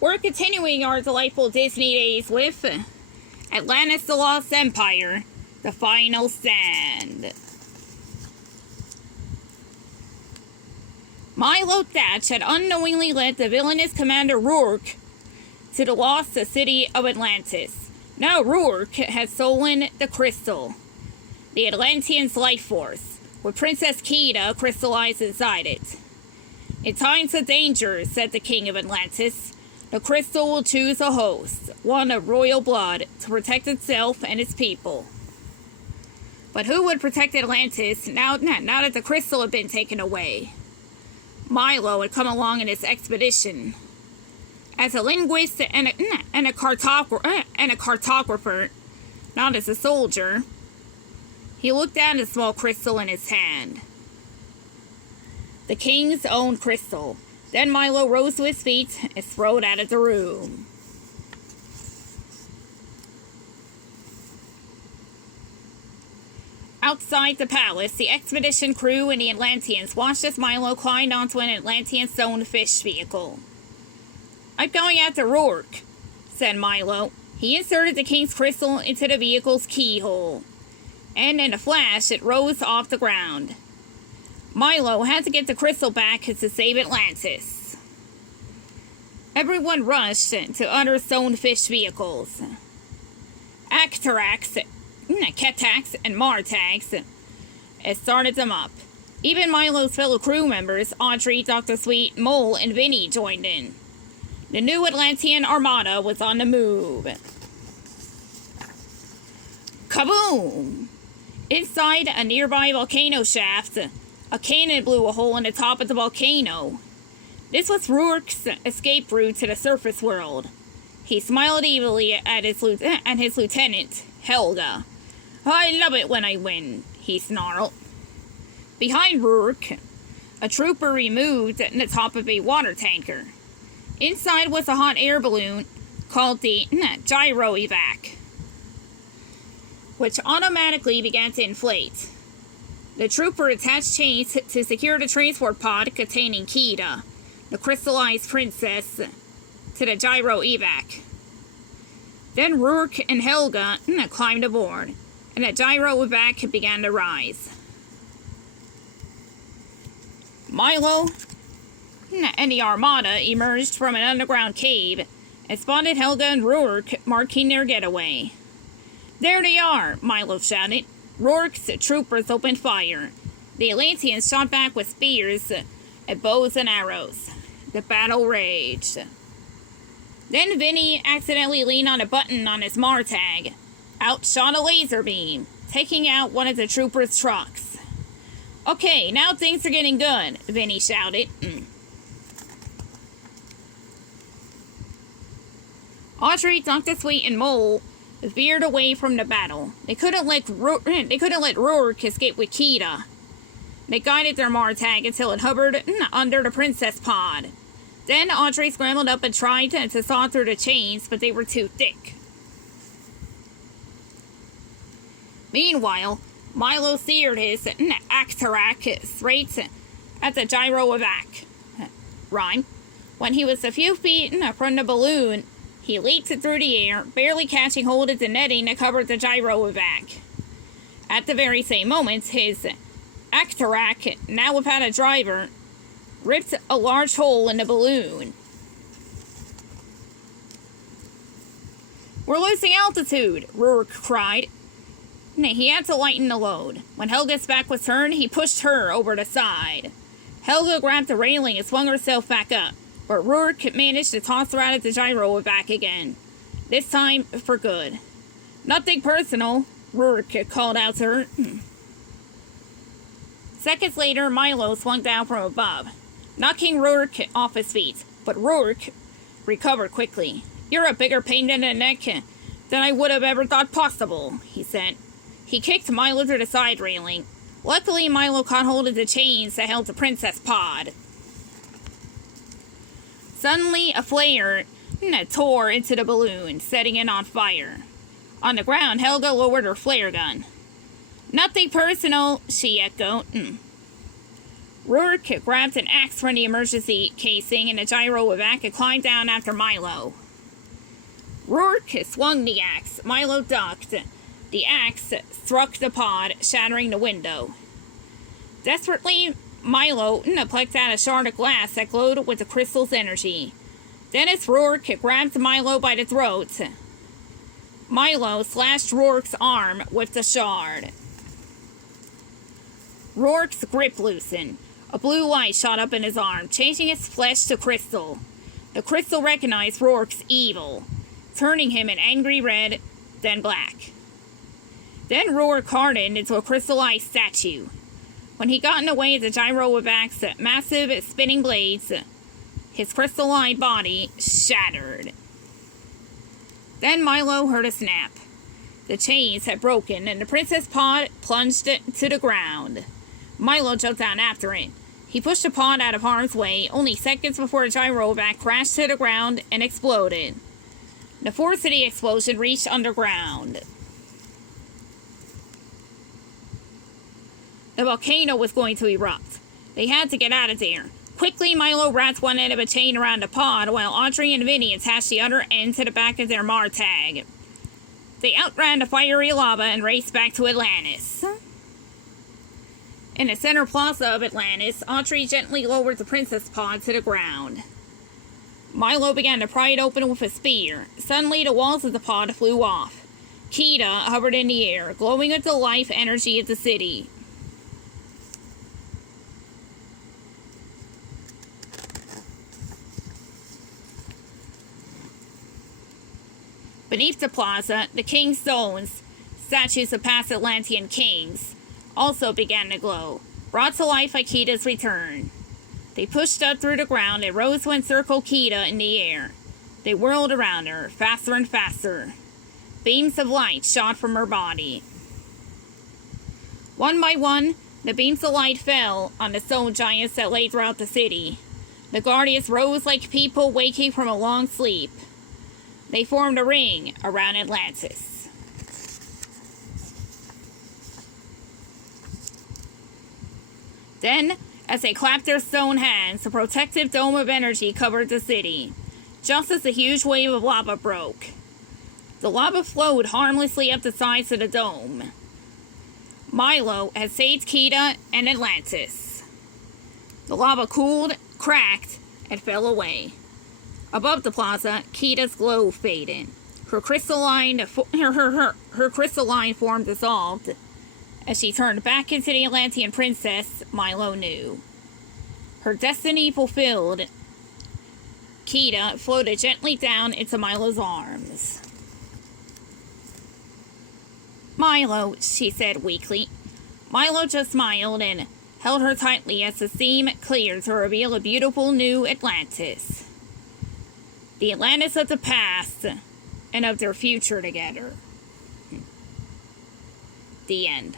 We're continuing our delightful Disney days with Atlantis the Lost Empire, The Final Stand. Milo Thatch had unknowingly led the villainous Commander Rourke to the lost city of Atlantis. Now Rourke had stolen the crystal, the Atlanteans' life force, with Princess Kida crystallized inside it. In times of danger, said the King of Atlantis, the crystal will choose a host, one of royal blood, to protect itself and its people. But who would protect Atlantis now that the crystal had been taken away? Milo had come along in his expedition. As a linguist and a cartographer, not as a soldier, he looked down at the small crystal in his hand. The king's own crystal. Then Milo rose to his feet and strode out of the room. Outside the palace, the expedition crew and the Atlanteans watched as Milo climbed onto an Atlantean-sewn fish vehicle. "I'm going after Rourke," said Milo. He inserted the king's crystal into the vehicle's keyhole, and in a flash it rose off the ground. Milo had to get the crystal back to save Atlantis. Everyone rushed to other stone fish vehicles. Actarax, Ketax, and Martax started them up. Even Milo's fellow crew members, Audrey, Dr. Sweet, Mole, and Vinny joined in. The new Atlantean armada was on the move. Kaboom! Inside a nearby volcano shaft, a cannon blew a hole in the top of the volcano. This was Rourke's escape route to the surface world. He smiled evilly at his lieutenant, Helga. "I love it when I win," he snarled. Behind Rourke, a trooper removed the top of a water tanker. Inside was a hot air balloon called the gyro-evac, which automatically began to inflate. The trooper attached chains to secure the transport pod containing Kida, the crystallized princess, to the gyro-evac. Then Rourke and Helga climbed aboard, and the gyro-evac began to rise. Milo and the armada emerged from an underground cave and spotted Helga and Rourke marking their getaway. "There they are!" Milo shouted. Rourke's troopers opened fire. The Atlanteans shot back with spears, bows, and arrows. The battle raged. Then Vinny accidentally leaned on a button on his Martag. Out shot a laser beam, taking out one of the troopers' trucks. "Okay, now things are getting good," Vinny shouted. Audrey, Dr. Sweet, and Mole veered away from the battle. They couldn't let Rourke escape with Kida. They guided their Martag until it hovered under the princess pod. Then Audrey scrambled up and tried to saw through the chains, but they were too thick. Meanwhile, Milo steered his Actarac straight at the gyro-evac. Rhyme. When he was a few feet from the balloon, he leaped through the air, barely catching hold of the netting that covered the gyro-evac. At the very same moment, his Actarac, now without a driver, ripped a large hole in the balloon. "We're losing altitude!" Rourke cried. He had to lighten the load. When Helga's back was turned, he pushed her over the side. Helga grabbed the railing and swung herself back up, but Rourke managed to toss her out of the gyro-evac again. This time for good. "Nothing personal," Rourke called out to her. Seconds later, Milo swung down from above, knocking Rourke off his feet, but Rourke recovered quickly. "You're a bigger pain in the neck than I would have ever thought possible," he said. He kicked Milo through the side railing. Luckily, Milo caught hold of the chains that held the princess pod. Suddenly, a flare tore into the balloon, setting it on fire. On the ground, Helga lowered her flare gun. "Nothing personal," she echoed. Rourke grabbed an axe from the emergency casing and a gyro back and climbed down after Milo. Rourke swung the axe. Milo ducked. The axe struck the pod, shattering the window. Desperately, Milo plucked out a shard of glass that glowed with the crystal's energy. Dennis Rourke grabbed Milo by the throat. Milo slashed Rourke's arm with the shard. Rourke's grip loosened. A blue light shot up in his arm, changing its flesh to crystal. The crystal recognized Rourke's evil, turning him an angry red, then black. Then Rourke hardened into a crystallized statue. When he got in the way of the gyro-wabac's massive spinning blades, his crystalline body shattered. Then Milo heard a snap. The chains had broken, and the princess pod plunged to the ground. Milo jumped down after it. He pushed the pod out of harm's way, only seconds before the gyrovac crashed to the ground and exploded. The force of the explosion reached underground. The volcano was going to erupt. They had to get out of there. Quickly, Milo wrapped one end of a chain around the pod, while Audrey and Vinny attached the other end to the back of their Martag. They outran the fiery lava and raced back to Atlantis. In the center plaza of Atlantis, Audrey gently lowered the princess pod to the ground. Milo began to pry it open with a spear. Suddenly, the walls of the pod flew off. Kita hovered in the air, glowing with the life energy of the city. Beneath the plaza, the king's stones, statues of past Atlantean kings, also began to glow, brought to life by Kita's return. They pushed up through the ground and rose to encircle Kita in the air. They whirled around her, faster and faster. Beams of light shot from her body. One by one, the beams of light fell on the stone giants that lay throughout the city. The guardians rose like people waking from a long sleep. They formed a ring around Atlantis. Then, as they clapped their stone hands, a protective dome of energy covered the city, just as a huge wave of lava broke. The lava flowed harmlessly up the sides of the dome. Milo had saved Kita and Atlantis. The lava cooled, cracked, and fell away. Above the plaza, Kita's glow faded. Her crystalline form dissolved. As she turned back into the Atlantean princess, Milo knew. Her destiny fulfilled, Kita floated gently down into Milo's arms. "Milo," she said weakly. Milo just smiled and held her tightly as the steam cleared to reveal a beautiful new Atlantis. The Atlantis of the past and of their future together. The end.